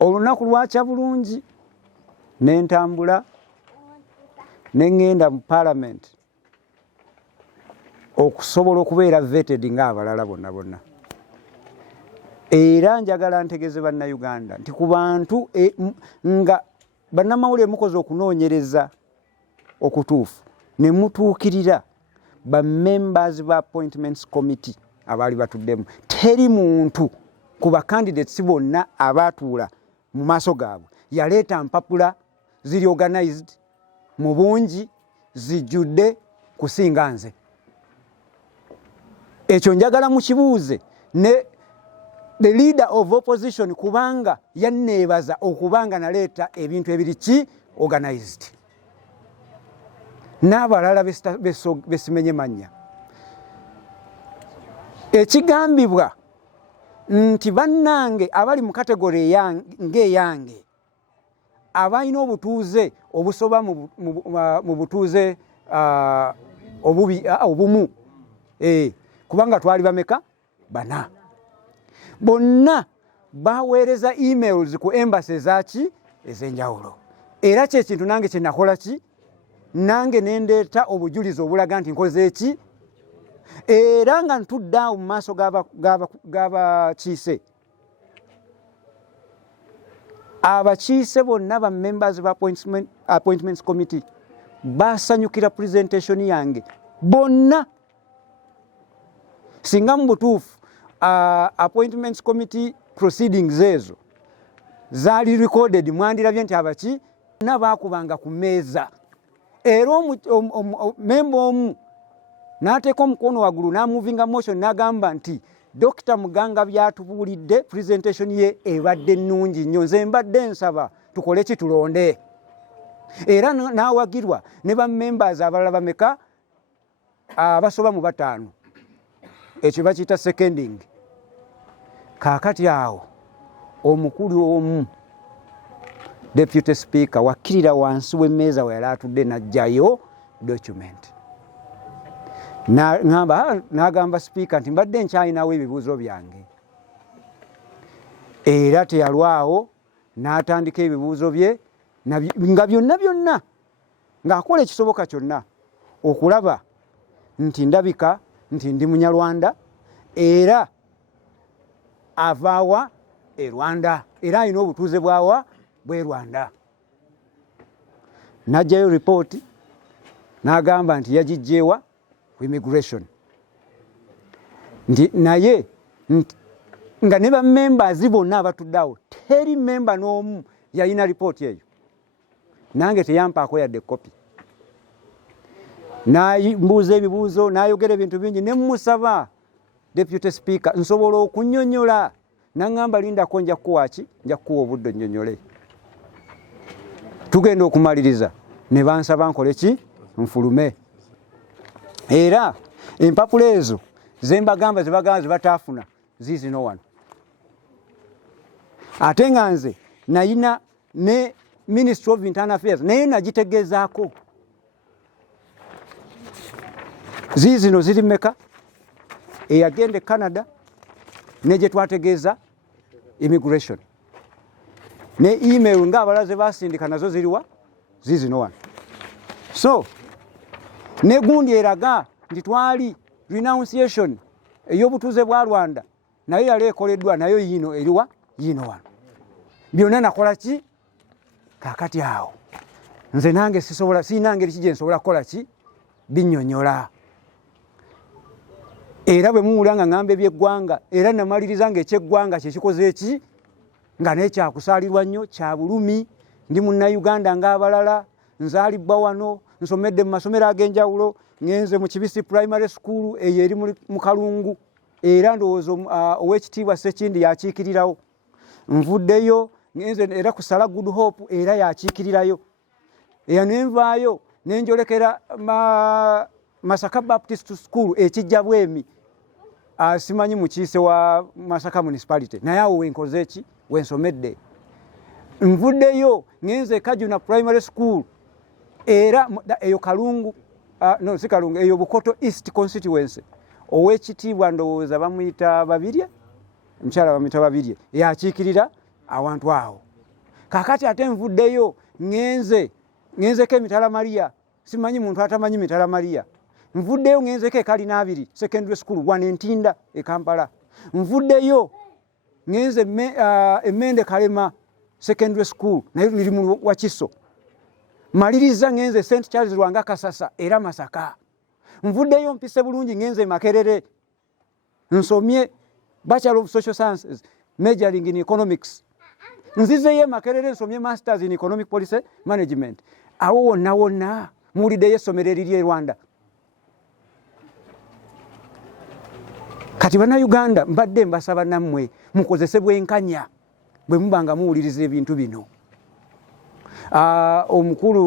olunaku lwakya bulungi nentambula nengenda mu parliament okusobola okubeera vetted ng'abalala bonna. Era njagala ntegeze bannayuganda nti ku bantu nga bannamawulire mukoze okunoonyereza okutuufu ne mutuukirira ba members ba appointments committee abaali batuddemu, teri muntu ku ba candidates bonna abaatuula mu maaso gaabwe yaleeta mpapula ziri organized mu bungi zijjudde kusinga nze. Ekyo njagala mukibuuze ne the leader of opposition kubanga yanneebaza okubanga naleeta ebintu ebiri ki organized. N'abalala besimenye mannya. Ekigambibwa nti bannange abali mu kategori ng'eyange abalina obutuuze obusoba mu butuuze obumu kubanga twali bameka bana bonna baweereza emails ku embassy ezaki ez'enjawulo. Era kyekintu nange kye nakola ki nange nendeeta obujulizi obulaga nti nkoze eki. Era nga ntudde awo mu maaso g'abakiise abakiise bonna ba members ba appointments committee basanyukira presentation yange bonna. Singa mu butuufu appointments committee proceedings ezo zaali recorded mwandirabye nti abaki nabakubanga ku meeza. Era memba omu n'ateeka omukono waggulu n'amuvinga motion n'agamba nti Dr. Muganga byatubuulidde presentation ye ebadde nnungi nnyo, nze mbadde nsaba tukole ki tulonde. Era n'awagirwa ne ba members abalala bameka abasoba mu bataano. Ekyo bakiyita seconding. Kaakati awo omukulu omu deputy speaker wakkirira wansi w'emmeeza we yali atudde n'ajjayo document. N'agamba speaker nti mbadde nkyalinawo ebibuuzo byange. Era teyalwawo n'atandika ebibuuzo bye nga byonna ng'akola ekisoboka kyonna okulaba nti ndabika nti ndi Munyarwanda era avaawa e Rwanda era alina obutuuze bwawa bw'e Rwanda. N'ajjayo ripooti n'agamba nti yagijjeewa ku immigration. Naye nga ne ba members bonna abatudde awo teri memba n'omu yalina ripooti eyo. Nange teyampaako yadde kopi. N'ambuuza ebibuuzo n'ayogera ebintu bingi ne musaba deputy speaker nsobola okunnyonnyola. N'aŋŋamba lindako nja kukuwa ki? Nja kukuwa obudde nnyonnyole. Tugenda okumaliriza ne bansaba nkole ki? Nfulume. Era empapula ezo ze mbagamba ze bagamba ze bataafuna ziizino wano. Ate nga nze nayina ne Ministry of Internal Affairs naye nagitegeezaako. Ziizino ziri mmeka? Eyagenda e Canada ne gye twategeeza immigration. Ne email ng'abalaze basindika nazo ziriwa? Ziizino wano. So ne gundi eraga nti twali renunciation ey'obutuuze bwa Rwanda nayo yali ekoleddwa nayo yiino eriwa? Yiino wano. Byonna nakola ki? Kaakati awo nze nange siina ngeri ki gye nsobola kukola ki? Binnyonnyola. Era bwe muwulira nga ŋŋamba eby'eggwanga era namaliriza ng'ekyeggwanga kye kikoze eki nga naye kyakusaalirwa nnyo kya bulumi. Ndi Munnayuganda ng'abalala, nzaalibwa wano, nsomedde mu masomero ag'enjawulo, ngenze mu Kibisi Primary School eyo eri mu Kalungu era ndowooza Oweekitiibwa Ssekindi yakiikirirawo. Nvuddeyo ngenze era ku Sala Good Hope era yakiikirirayo. Eya ne nvaayo ne njolekera Masaka Baptist School ekijja bwemi. Simanyi mukiise wa Masaka Municipality naye awo wenkoze eki? Wensomedde. Nvuddeyo ngenze Kajuna Primary School era eyo Kalungu no si Kalungu eyo Bukoto East Constituency. Oweekitiibwa ndowooza bamuyita Babirye, omukyala bamuyita Babirye yakiikirira awantu awo. kakati ate nvuddeyo ngenzeko emitala Maria simanyi muntu atamanyi mitala Maria nvuddeyo ngenzeko ekalina 2 secondary school 1 Ntinda e Kampala nvuddeyo ngenze Emende Kalema secondary school nayo liri mu Wakiso maliriza ngenze St Charles Lwanga Kasasa era Masaka nvuddeyo mpise bulungi ngenze Makerere nsomye Bachelor of Social Sciences majoring in economics nzizeyo Makerere nsomye masters in economic policy management awo wonna mulide yesomero eriri Rwanda kati bana Uganda mbadde mbasaba nammwe mukozese bwenkanya bwe mubanga muwuliriza ebintu bino omukulu